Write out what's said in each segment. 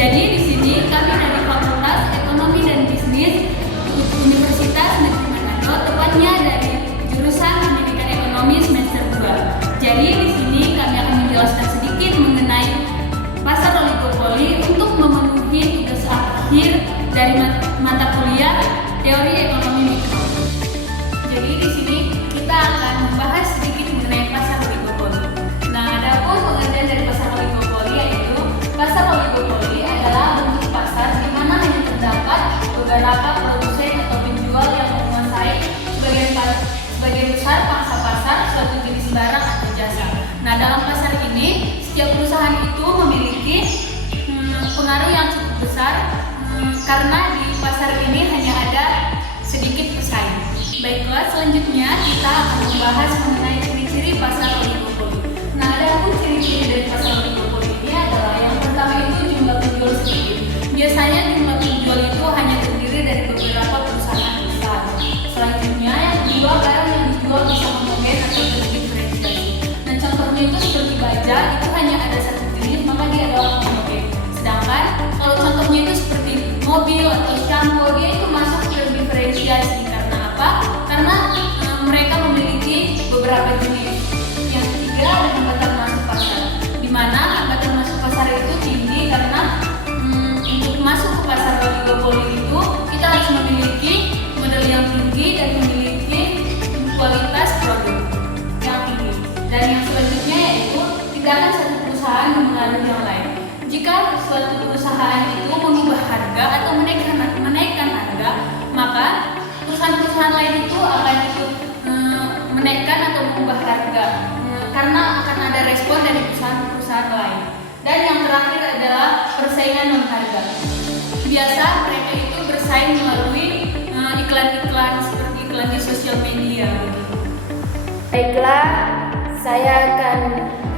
Jadi di sini kami dari Fakultas Ekonomi dan Bisnis Universitas Negeri Manado, tepatnya dari jurusan Pendidikan Ekonomi semester 2. Jadi di sini kami akan menjelaskan sedikit mengenai pasar oligopoli untuk memenuhi tugas akhir dari mata kuliah Teori Ekonomi Mikro. Jadi di sini kita akan membahas sedikit mengenai pasar oligopoli. Nah, adapun pengertian dari pasar oligopoli yaitu pasar oligopoli adalah bentuk pasar di mana hanya terdapat beberapa produsen atau penjual yang menguasai sebagian besar pangsa pasar suatu jenis barang atau jasa. Nah, dalam pasar ini setiap perusahaan itu memiliki pengaruh yang cukup besar karena di pasar ini hanya ada sedikit pesaing. Baiklah, selanjutnya kita akan membahas mengenai ciri-ciri pasar oligopoli. Nah, adapun ciri-ciri dari pasar oligopoli ini adalah yang pertama itu jumlah penjual sedikit. Biasanya jumlah penjual itu hanya terdiri dari beberapa perusahaan besar. Selanjutnya yang kedua, barang yang dijual bisa homogen atau terdiferensiasi. Nah, contohnya itu seperti baja, itu hanya ada satu jenis, maka dia adalah homogen. Sedangkan kalau contohnya itu seperti mobil atau shampoo, dia itu masuk terdiferensiasi. Karena apa? Karena mereka memiliki beberapa jenis. Yang ketiga ada hambatan masuk pasar, di mana hambatan masuk pasar itu tinggi karena untuk masuk ke pasar oligopoli itu kita harus memiliki modal yang tinggi dan memiliki kualitas produk yang tinggi. Dan yang selanjutnya yaitu tidak akan satu perusahaan mengaruhi yang lain. Jika suatu perusahaan itu mengubah harga atau menaikkan harga, maka perusahaan-perusahaan lain itu akan ikut menaikkan atau mengubah harga karena akan ada respon dari perusahaan-perusahaan lain. Dan yang terakhir adalah persaingan non harga. Biasa mereka itu bersaing melalui iklan-iklan seperti iklan di sosial media. Baiklah, saya akan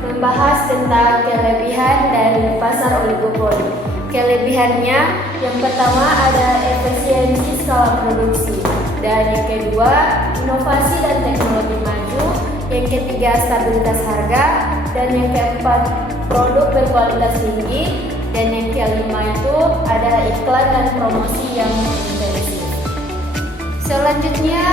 membahas tentang kelebihan dari pasar oligopoli. Kelebihannya yang pertama ada efisiensi skala produksi, dan yang kedua inovasi dan teknologi maju, yang ketiga stabilitas harga, dan yang keempat produk berkualitas tinggi, dan yang kelima itu ada iklan dan promosi yang intensif. Selanjutnya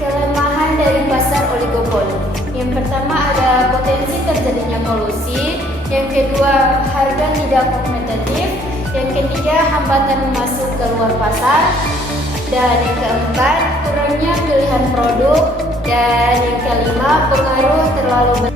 kelemahan dari pasar oligopoli. Yang pertama ada potensi terjadinya kolusi, yang kedua harga tidak kompetitif, yang ketiga hambatan masuk ke luar pasar, dan yang keempat kurangnya pilihan produk, dan yang kelima pengaruh terlalu besar.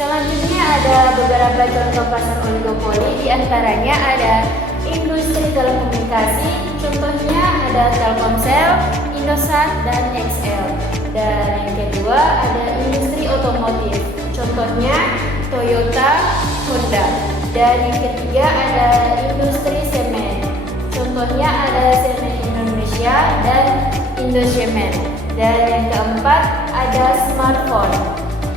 Selanjutnya ada beberapa contoh pasar oligopoli, diantaranya ada industri telekomunikasi, contohnya ada Telkomsel, Indosat, dan XL. Dan yang kedua ada industri otomotif, contohnya Toyota, Honda. Dan yang ketiga ada industri semen, contohnya ada Semen Indonesia dan Indosemen. Dan yang keempat ada smartphone,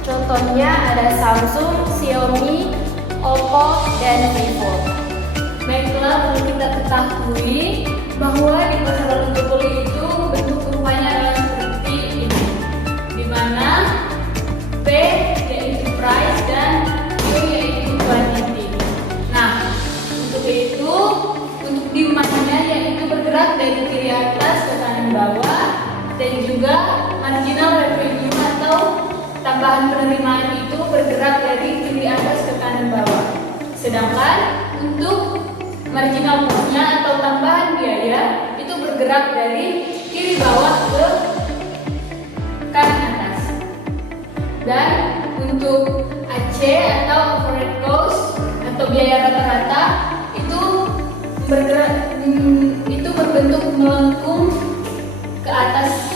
contohnya ada Samsung, Xiaomi, Oppo, dan Vivo. Baiklah, perlu kita ketahui bahwa di pasar oligopoli itu bentuk rupanya adalah seperti ini, di mana P yaitu price dan Q yaitu quantity. Nah, untuk itu, untuk demandnya yaitu bergerak dari kiri atas ke kanan bawah, dan juga marginal revenue atau tambahan penerimaan itu bergerak dari kiri atas ke kanan bawah. Sedangkan untuk marginal cost-nya atau tambahan biaya itu bergerak dari kiri bawah ke kanan atas. Dan untuk AC atau overhead cost atau biaya rata-rata itu berbentuk melengkung ke atas.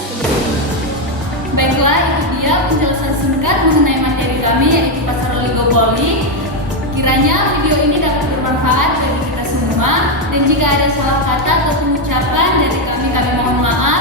Baiklah, itu dia penjelasan singkat mengenai materi kami yaitu pasar oligopoli. Kiranya video ini dapat bermanfaat bagi kita semua, dan jika ada salah kata atau pengucapan dari kami mohon maaf.